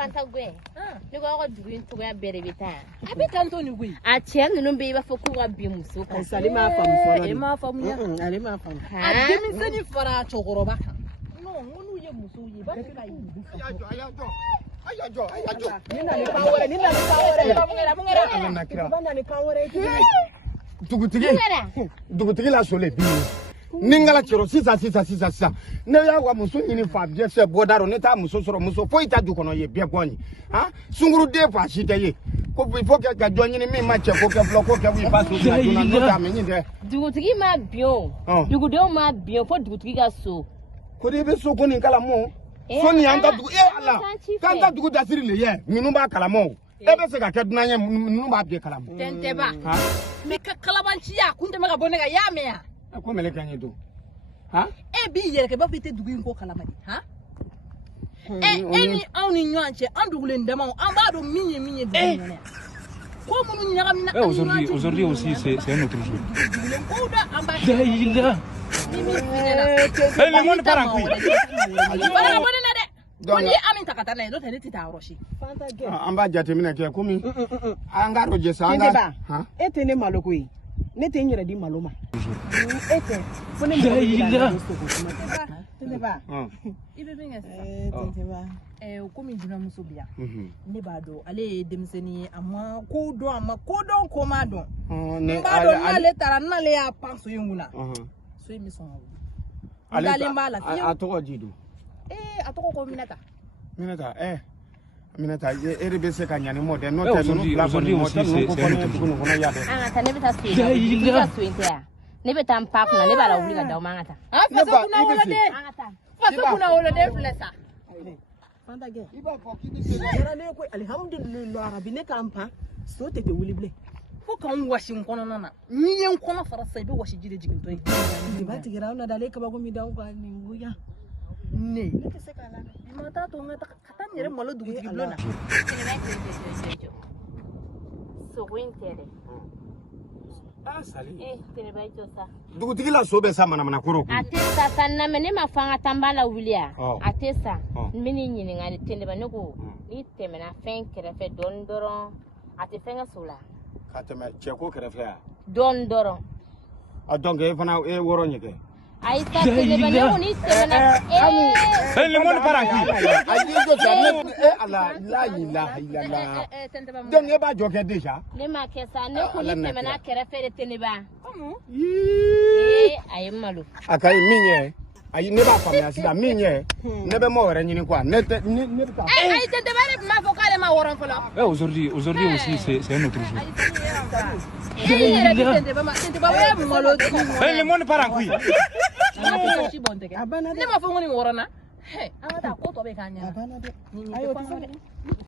Fantadjè. Nous avons du une tour à Berevita. Habite Anthony Gui. A tiens, nous n'avons pas fait courir à Bimuso. Salut ma femme. Et ma femme. Allez ma femme. A Bimisani fera Chokoroba. Non, on y est Moussou. Dugutigi la sole bi ningala chiro sisa ne ya wa muso nyini fa bie se bodaro ne ta muso soro muso fo ita du kono ye bie gwoni ha sunguru de fa shite ye ko bi fo ke ga nyini mi ma che ko ke block ko ke wi pa so ga duna no ta me nyinde Dugutigi ma bio. Dugudo ma bio fo dugutigi ga so. ko de be so ko ni kala mo so ni anda dugu ala kanta dugu da siri le ye minu ba kala mo ebe se ga ke duna nye minu ba bie kala mo Tenteba. Me ka kalabanci ya kunta maka bonega ya me ya. ko mele kanye do ha E bi yere ke ba fite dugu ko kalamadi ha. Eni awni nyanche andugule ndama an ba do minye dugu. Ko munu nyaga mina. Aujourd'hui aussi c'est un autre jour. le monde part en couille. Oni amin takata na do tele tita roshi. Fantadjè. Amba jate mina ke komi. Anga roje sa Anga. Ha? Ete ne maloko yi. Ne te nyere di maloma. Ete. Fone Tenteba. Ibe binga Tenteba. Komi juna musobia. Ne ba do ale demseni ama ko do ko ma do. Ne Ba do na le tara na le ya panso yunguna. So imi so. Ale mbala fi. Atoko jidu. Atoko ko minata. Minata ere se kanya ni mode no te no aujourd'hui aussi c'est un autre jour. Anga ne beta suinta. Ne beta mpaku na ne bala uliga da mangata. Fasa kuna wala de. Fasa kuna wala de flesa. Fantadjè. Iba ko kidi era ne ko alhamdulillah rabbi kampa so te wulible. Fo kan washin kono nana. Ni yen kono fara sai be washi jide jigin to. Ba ti gira na dale ka ba gomi da ko ni nguya. Ne. Mata to ngata katan yere malo dugu tigi blona. So wintere. Sali. Teneba josa. Dugu tigi la so be sa mana koro. Atesa sanna mene mafanga tambala wulia. Atesa mini nyini ngani teneba nugo. Ni temena fen kerefe dondoron. Ate fenga sola. Katema cheko kerefe ya. Dondoron. Donc e fana e woro nyeke. Aí está teneba nugo ni temena. Le monde part en couille. Ayi jo sa ala la ilaha illallah. Donc e ba joke déjà. Ne ma kesa ne ko ni temena kerefe de teneba. Ayi malu. Akai minye. Ayi ne ba famia sida minye. Ne be mo were nyini kwa. Ne ta. Ayi teneba ne ma fokale ma woron folo. Aujourd'hui aussi c'est un autre jour. Le monde part en couille. Ne ma fongoni worona. Hey, anga ta ko to be kanya. Ayo